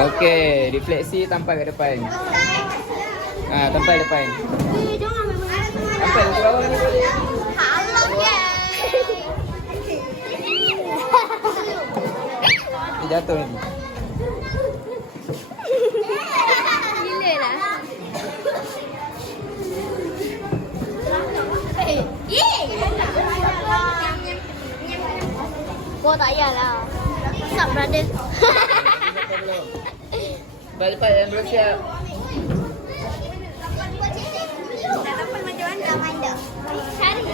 Okey, refleksi tampak kat depan. Ah, tampak depan. Tampak ke bawah ni boleh. Dia jatuh nanti. Gila lah. Kau tak payahlah. Sup brother. Cepat-cepat yang belum siap.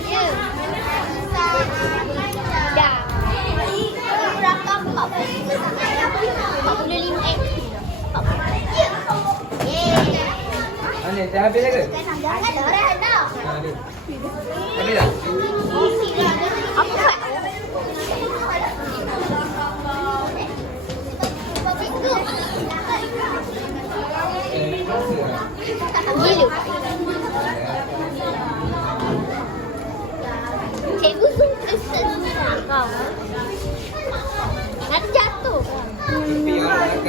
Je. Dah. Berapa? 45. Yeay. Mana? Dah habis dah ke? Jangan dah dah. Ha, ada. Habis dah? Apa buat? Tak? Gila. Cikgu senang kau. Nanti jatuh. Tepi yang orang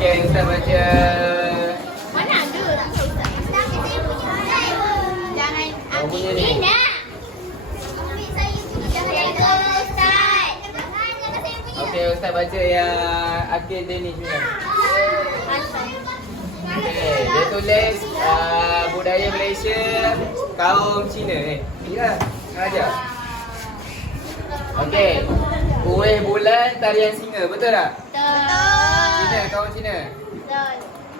Okey, Ustaz baca. Mana ada? Jangan Kau punya ni. Ini nak. Cikgu Ustaz. Okey, Ustaz baca yang akhir dia ni sebenarnya. Okey, dia tulis uh, budaya Malaysia kaum Cina eh. Ya, ajar. Okey. Kuih bulan tarian singa, betul tak? Cina, Betul. kaum Cina. Betul.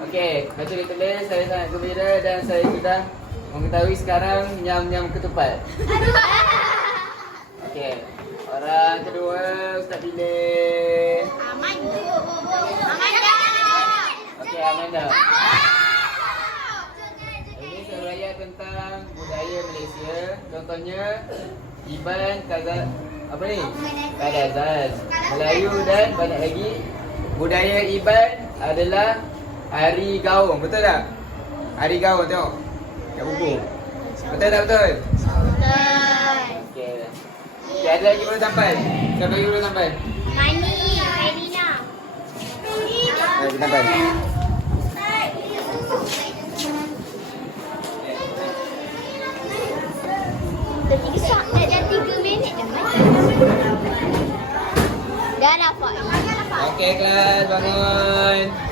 Okey, baca dia tulis saya sangat gembira dan saya sudah mengetahui sekarang nyam-nyam ketupat. Okey. Orang kedua Ustaz pilih. Aman. Aman dah. Okey, Amanda. Ini sebenarnya tentang budaya Malaysia. Contohnya Iban, Kazan, apa ni? Kadazan. Melayu dan banyak lagi. Budaya Iban adalah Hari Gaung. Betul tak? Hari Gaung tengok. Kat buku. Betul tak betul? Betul. Okey. Okey, ada lagi belum sampai? Siapa lagi belum sampai? Mani, Medina. Lagi sampai. Dapat. Okey kelas bangun.